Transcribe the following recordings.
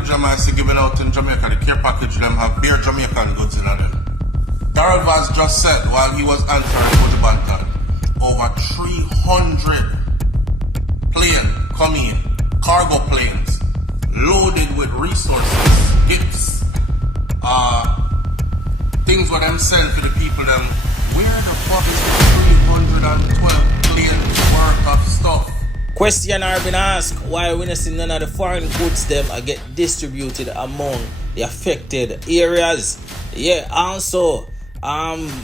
package them I see given out in Jamaica, the care package them have bare Jamaican goods in them. Darrell Vaz just said while he was answering Buju Banton, over 300 planes come in, cargo planes, loaded with resources, gifts, things what them send to the people them. Where the fuck is the 312 planes worth of stuff? Question are been asked why we not see none of the foreign goods them are get distributed among the affected areas. Yeah, also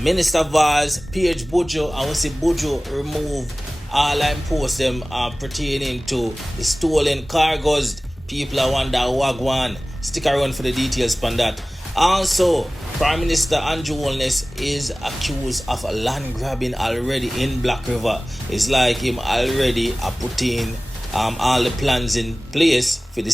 Minister Vaz, PH Buju, and we see Buju remove all them posts them pertaining to the stolen cargoes. People are wonder wagwan. Stick around for the details on that. Also, Prime Minister Holness is accused of land grabbing already in Black River. It's like him already putting all the plans in place for the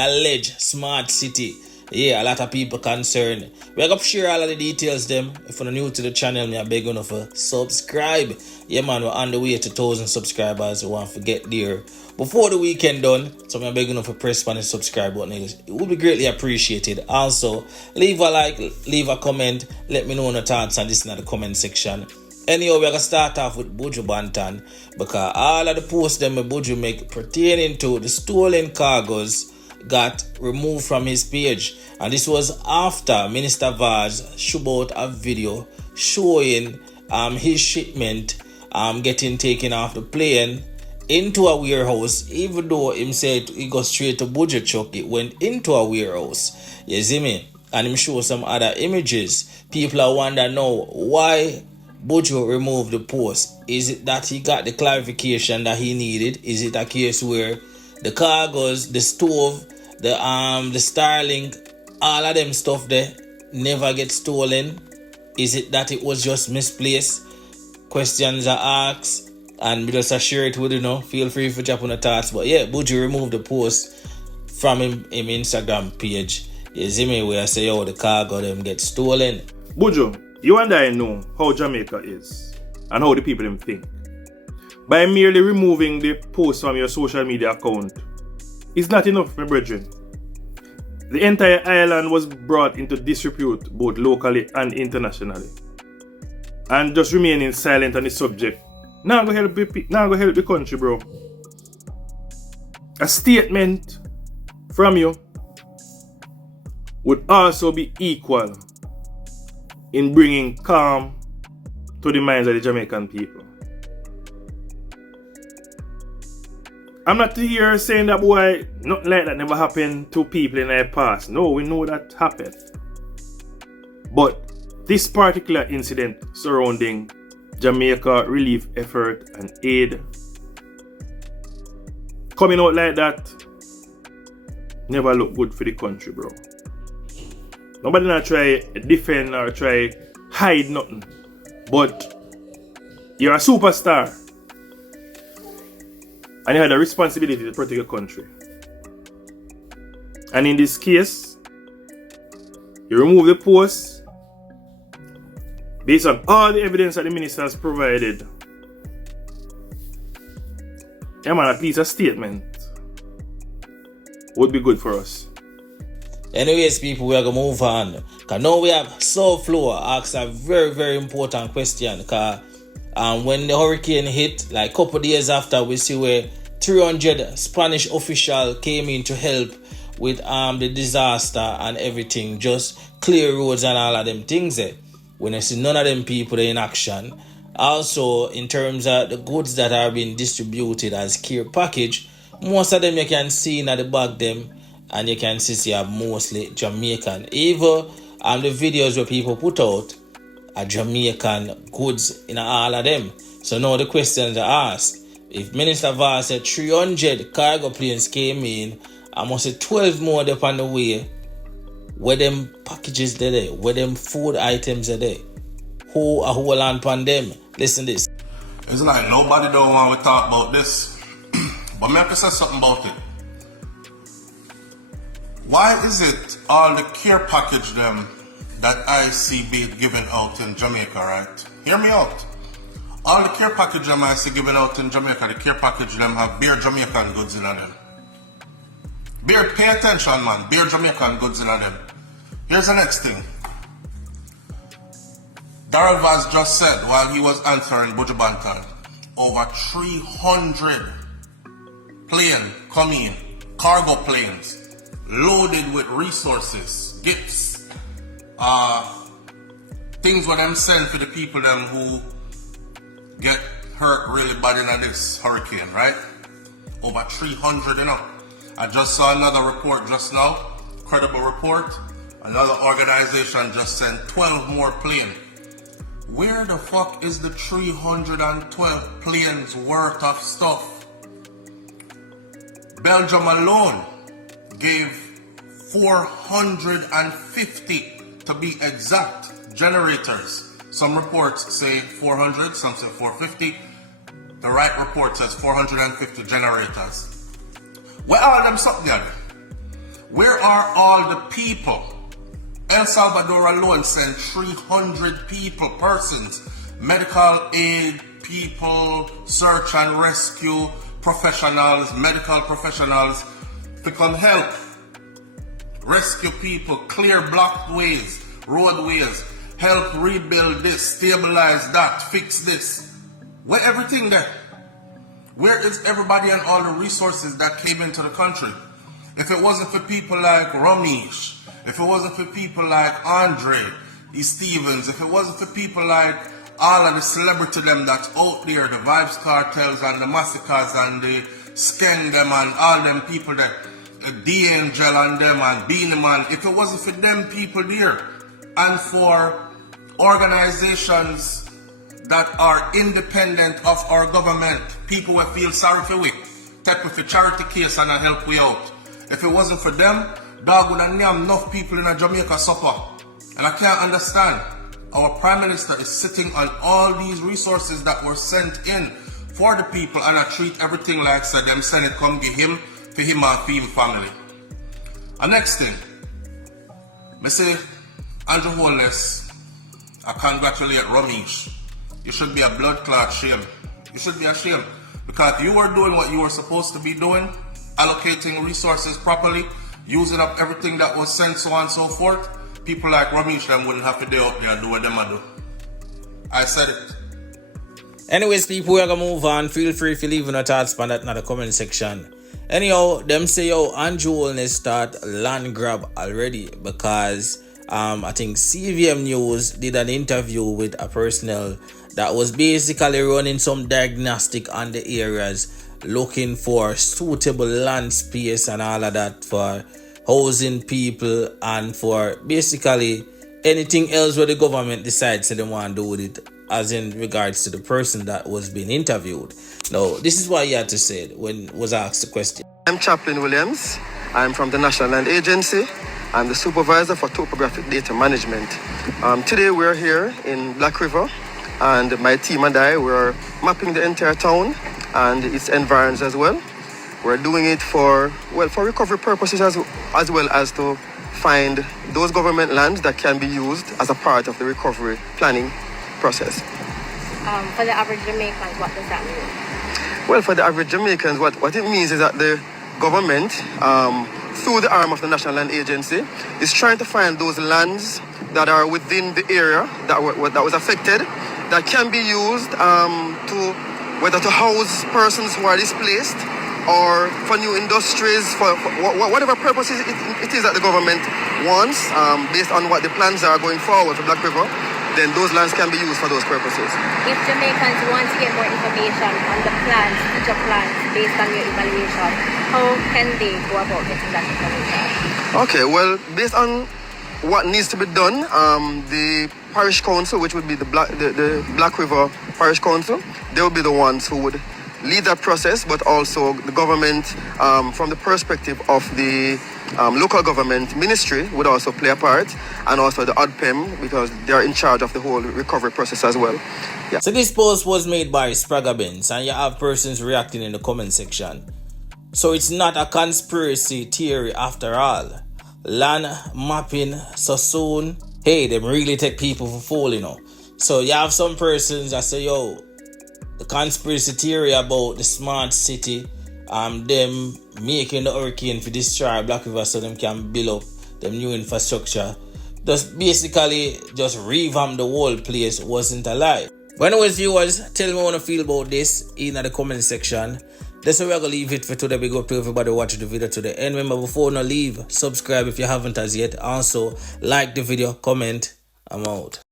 alleged smart city. Yeah, a lot of people concerned. We're going to share all of the details them. If you're new to the channel, I beg you to subscribe. Yeah man, we're on the way to 1,000 subscribers. We want to get there before the weekend done. So I beg you to press on the subscribe button. It would be greatly appreciated. Also, leave a like, leave a comment. Let me know your thoughts on this in the comment section. Anyhow, we're going to start off with Buju Banton, because all of the posts them Buju make pertaining to the stolen cargoes got removed from his page, and this was after Minister Vaz shoot out a video showing his shipment getting taken off the plane into a warehouse. Even though him said he got straight to Buju truck, it went into a warehouse. You see me? And him show some other images. People are wonder now why Buju removed the post. Is it that he got the clarification that he needed? Is it a case where the cargoes, the stove, the Starlink, all of them stuff there never get stolen? Is it that it was just misplaced? Questions are asked, and we just share it with you. Feel free for drop on the thoughts. But yeah, Buju removed the post from him Instagram page. You see me where I say, oh, the cargo them get stolen. Buju, you and I know how Jamaica is and how the people them think. By merely removing the post from your social media account is not enough, my brethren. The entire island was brought into disrepute both locally and internationally. And just remaining silent on the subject now go help the country, bro. A statement from you would also be equal in bringing calm to the minds of the Jamaican people. I'm not here saying that boy, nothing like that never happened to people in the past. No, we know that happened. But this particular incident surrounding Jamaica relief effort and aid, coming out like that, never look good for the country, bro. Nobody not try defend or try hide nothing. But you're a superstar, and you had a responsibility to protect your country. And in this case, you remove the post based on all the evidence that the minister has provided. Yeah man, at least a statement would be good for us. Anyways, people, we are going to move on. Because now we have Soul Flow ask a very, very important question. Because when the hurricane hit, like a couple days after, we see where 300 Spanish officials came in to help with the disaster and everything. Just clear roads and all of them things there. When I see none of them people in action. Also, in terms of the goods that are being distributed as care package, most of them you can see in the back them, and you can see are mostly Jamaican. Even the videos where people put out are Jamaican goods in all of them. So now the questions are asked. If Minister Vaz said 300 cargo planes came in, I must say 12 more up on the way. Where them packages are there? Where them food items are there? Who are who land upon them? Listen to this. It's like nobody don't want to talk about this. But me have to say something about it. Why is it all the care package them that I see being given out in Jamaica, right? Hear me out. All the care package them I see given out in Jamaica, the care package them have bare Jamaican goods in them. Bear, pay attention, man. Bear Jamaican goods in them. Here's the next thing. Darrell Vaz just said while he was answering Buju Banton, over 300 planes come in, cargo planes, loaded with resources, gifts, things what them send for the people them who get hurt really bad in this hurricane, right? Over 300, you know. I just saw another report just now, credible report. Another organization just sent 12 more planes. Where the fuck is the 312 planes worth of stuff? Belgium alone gave 450, to be exact, generators. Some reports say 400, some say 450. The right report says 450 generators. Where are them something there? Where are all the people? El Salvador alone sent 300 people, persons, medical aid people, search and rescue professionals, medical professionals to come help rescue people, clear blocked ways, roadways, help rebuild this, stabilize that, fix this. Where everything there? Where is everybody and all the resources that came into the country? If it wasn't for people like Ramesh, if it wasn't for people like Andre E. Stevens, if it wasn't for people like all of the celebrity them that's out there, the Vibes Cartels and the Massacres and the Skeng them and all them people that D-Angel and them and Beanie Man, if it wasn't for them people there and for organizations that are independent of our government, people will feel sorry for we, take with a charity case and help we out. If it wasn't for them, dog would have named enough people in a Jamaica supper. And I can't understand. Our Prime Minister is sitting on all these resources that were sent in for the people and I treat everything like so them send it come give him for him and for him family. And next thing, I say, Andrew Holness, I congratulate Ramesh. You should be a blood clot shame. You should be ashamed because you were doing what you were supposed to be doing, allocating resources properly, using up everything that was sent, so on and so forth. People like Ramesh them wouldn't have to do up there and do what them do. I said it. Anyways, people, we're gonna move on. Feel free if you leave your thoughts on that in the comment section. Anyhow, them say Andrew Holness start land grab already because I think CVM News did an interview with a personnel that was basically running some diagnostic on the areas, looking for suitable land space and all of that for housing people and for basically anything else where the government decides they want to do with it, as in regards to the person that was being interviewed. Now, this is what he had to say when was asked the question. I'm Chaplain Williams. I'm from the National Land Agency. I'm the supervisor for topographic data management. Today we're here in Black River and my team and I, we're mapping the entire town and its environs as well. We're doing it for recovery purposes as well as to find those government lands that can be used as a part of the recovery planning process. For the average Jamaicans, what does that mean? Well, for the average Jamaicans, what it means is that the government, through the arm of the National Land Agency, is trying to find those lands that are within the area that was affected, that can be used whether to house persons who are displaced or for new industries, for whatever purposes it is that the government wants, based on what the plans are going forward for Black River, then those lands can be used for those purposes. If Jamaicans want to get more information on the plans, future plans, based on your evaluation, how can they go about getting that information? Okay, well, based on what needs to be done, the Parish Council, which would be the Black River Parish Council, they will be the ones who would lead that process, but also the government, from the perspective of the local government ministry, would also play a part, and also the ODPEM, because they are in charge of the whole recovery process as well. Yeah. So this post was made by Spragga Benz, and you have persons reacting in the comment section. So it's not a conspiracy theory after all. Land mapping so soon. Hey, them really take people for fool, you know. So you have some persons that say, the conspiracy theory about the smart city, them making the hurricane to destroy Black River so them can build up them new infrastructure. Just basically just revamp the whole place wasn't a lie. But anyways, viewers, tell me what you feel about this in the comment section. That's where we're going to leave it for today. Big up to everybody watching the video to the end. Remember, before you leave, subscribe if you haven't as yet. Also, like the video, comment. I'm out.